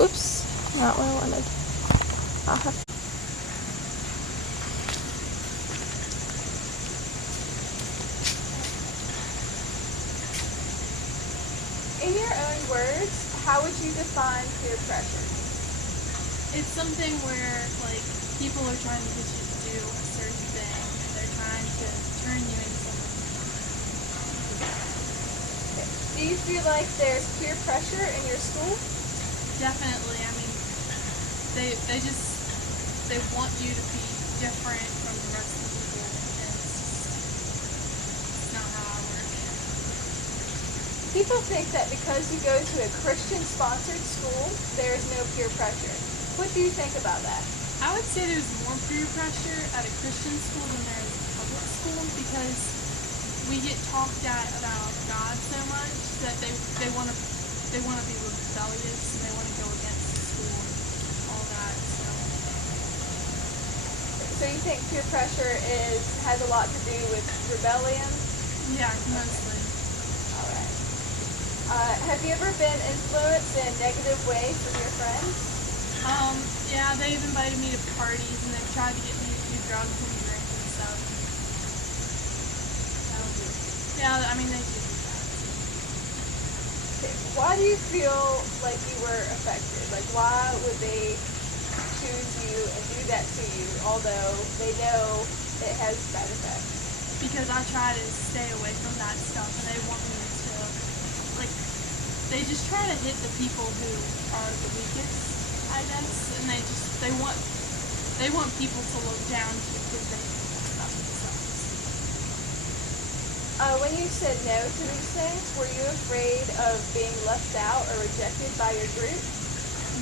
Oops, not what I wanted. I'll have In your own words, how would you define peer pressure? It's something where, like, people are trying to get you to do a certain thing, and they're trying to turn you into something you're not. Do you feel like there's peer pressure in your school? Definitely. I mean, they want you to be different from the rest of the people, and it's not how I work. People think that because you go to a Christian-sponsored school, there is no peer pressure. What do you think about that? I would say there's more peer pressure at a Christian school than there is a public school because we get talked at about God so much that they want to be rebellious and they want to go against the school and all that. So you think peer pressure has a lot to do with rebellion? Yeah, mostly. All right. Have you ever been influenced in a negative way from your friends? Yeah, they've invited me to parties and they've tried to get me to do drugs and drink and stuff. Yeah, I mean they do that. Okay. Why do you feel like you were affected? Like, why would they choose you and do that to you, although they know it has bad effects? Because I try to stay away from that stuff and they want me to, like, they just try to hit the people who are the weakest, I guess, and they want people to look down to because they think about themselves. When you said no to these things, were you afraid of being left out or rejected by your group?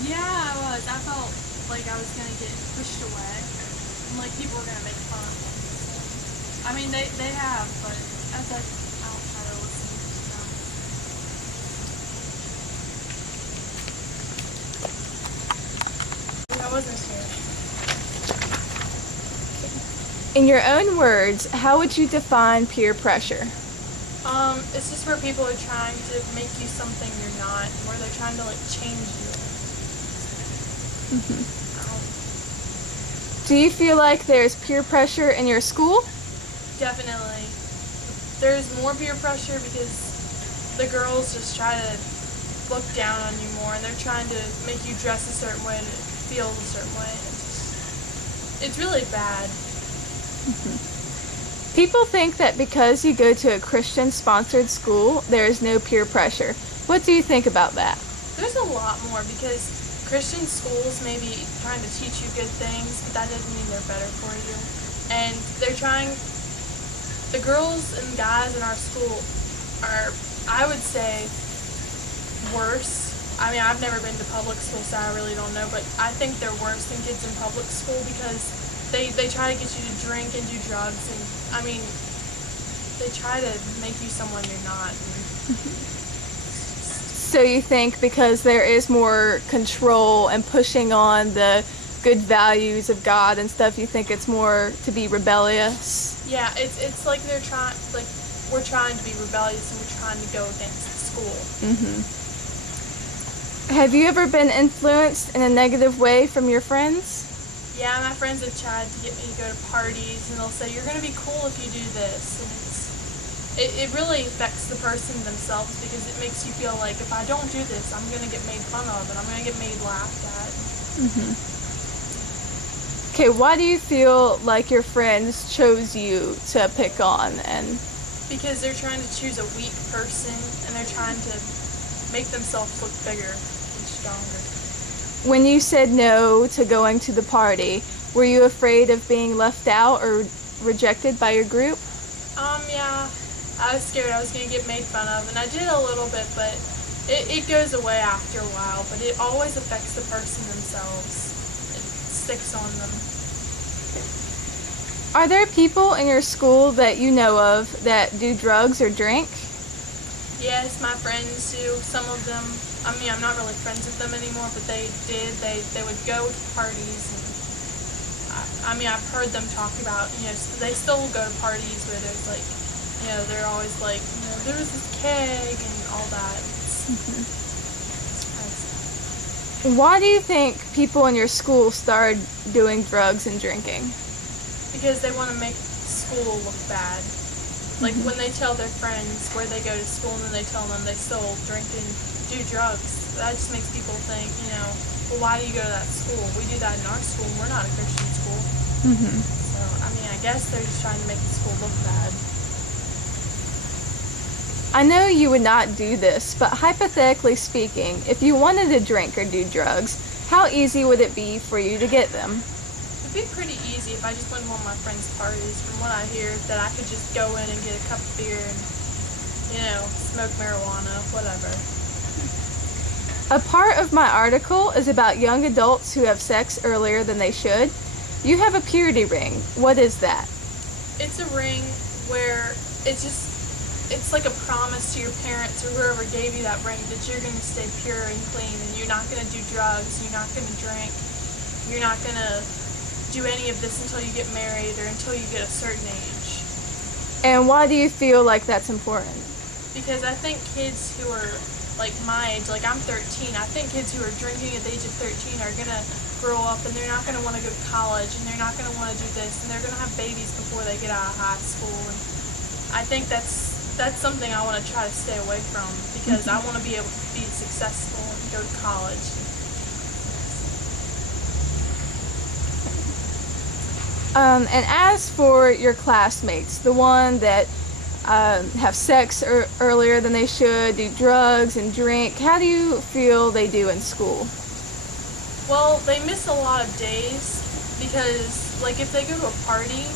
Yeah, I was. I felt like I was gonna get pushed away, and like people were gonna make fun of me. So, I mean, they have, but as I'll try to listen to them. I wasn't sure. In your own words, how would you define peer pressure? It's just where people are trying to make you something you're not, where they're trying to like change you. Do you feel like there's peer pressure in your school? Definitely. There's more peer pressure because the girls just try to look down on you more, and they're trying to make you dress a certain way and feel a certain way. It's really bad. People think that because you go to a Christian-sponsored school, there is no peer pressure. What do you think about that? There's a lot more because Christian schools may be trying to teach you good things, but that doesn't mean they're better for you. And the girls and guys in our school are, I would say, worse. I mean, I've never been to public school, so I really don't know, but I think they're worse than kids in public school because they try to get you to drink and do drugs, and I mean, they try to make you someone you're not. So you think because there is more control and pushing on the good values of God and stuff, you think it's more to be rebellious? Yeah, it's like we're trying to be rebellious and we're trying to go against the school. Have you ever been influenced in a negative way from your friends? Yeah, my friends have tried to get me to go to parties, and they'll say, you're going to be cool if you do this, and it really affects the person themselves because it makes you feel like if I don't do this, I'm going to get made fun of, and I'm going to get made laughed at. Okay, why do you feel like your friends chose you to pick on? And because they're trying to choose a weak person, and they're trying to make themselves look bigger and stronger. when you said no to going to the party, were you afraid of being left out or rejected by your group? Yeah, I was scared I was going to get made fun of, and I did a little bit, but it goes away after a while, but it always affects the person themselves. It sticks on them. Are there people in your school that you know of that do drugs or drink? Yes, my friends do. Some of them, I mean, I'm not really friends with them anymore, but they did. They would go to parties, and I mean, I've heard them talk about, they still go to parties where there's like, they're always like, there was this keg and all that. It's nice. Why do you think people in your school started doing drugs and drinking? Because they want to make school look bad. Like when they tell their friends where they go to school and then they tell them they still drink and do drugs, that just makes people think, well, why do you go to that school? We do that in our school and we're not a Christian school. So, I guess they're just trying to make the school look bad. I know you would not do this, but hypothetically speaking, if you wanted to drink or do drugs, how easy would it be for you to get them? It'd be pretty easy if I just went to one of my friends' parties. From what I hear, that I could just go in and get a cup of beer and, smoke marijuana, whatever. A part of my article is about young adults who have sex earlier than they should. You have a purity ring. What is that? It's a ring where it's like a promise to your parents or whoever gave you that ring that you're going to stay pure and clean and you're not going to do drugs, you're not going to drink, you're not going to do any of this until you get married or until you get a certain age. And why do you feel like that's important? Because I think kids who are like my age, like I'm 13, I think kids who are drinking at the age of 13 are going to grow up and they're not going to want to go to college and they're not going to want to do this and they're going to have babies before they get out of high school. And I think that's something I want to try to stay away from because I want to be able to be successful and go to college. And as for your classmates, the one that have sex earlier than they should, do drugs and drink, how do you feel they do in school? Well, they miss a lot of days because, like, if they go to a party,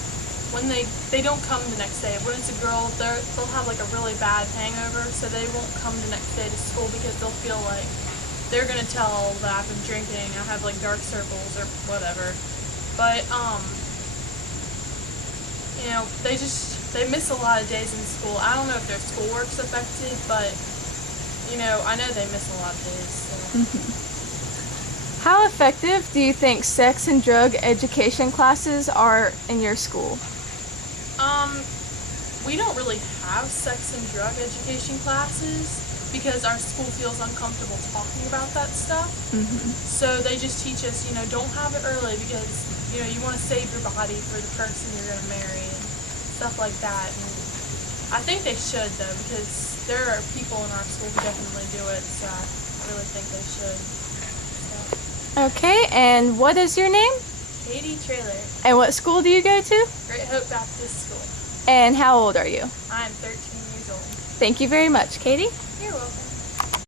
when they don't come the next day. When it's a girl, they'll have like a really bad hangover, so they won't come the next day to school because they'll feel like they're gonna tell that I've been drinking, I have like dark circles or whatever. But they miss a lot of days in school. I don't know if their schoolwork's affected, but I know they miss a lot of days. So. How effective do you think sex and drug education classes are in your school? We don't really have sex and drug education classes because our school feels uncomfortable talking about that stuff. So they just teach us, don't have it early because, you want to save your body for the person you're going to marry and stuff like that. And I think they should, though, because there are people in our school who definitely do it, so I really think they should. So. Okay, and what is your name? Katie Traylor. And what school do you go to? Great Hope Baptist School. And how old are you? I'm 13 years old. Thank you very much, Katie. You're welcome.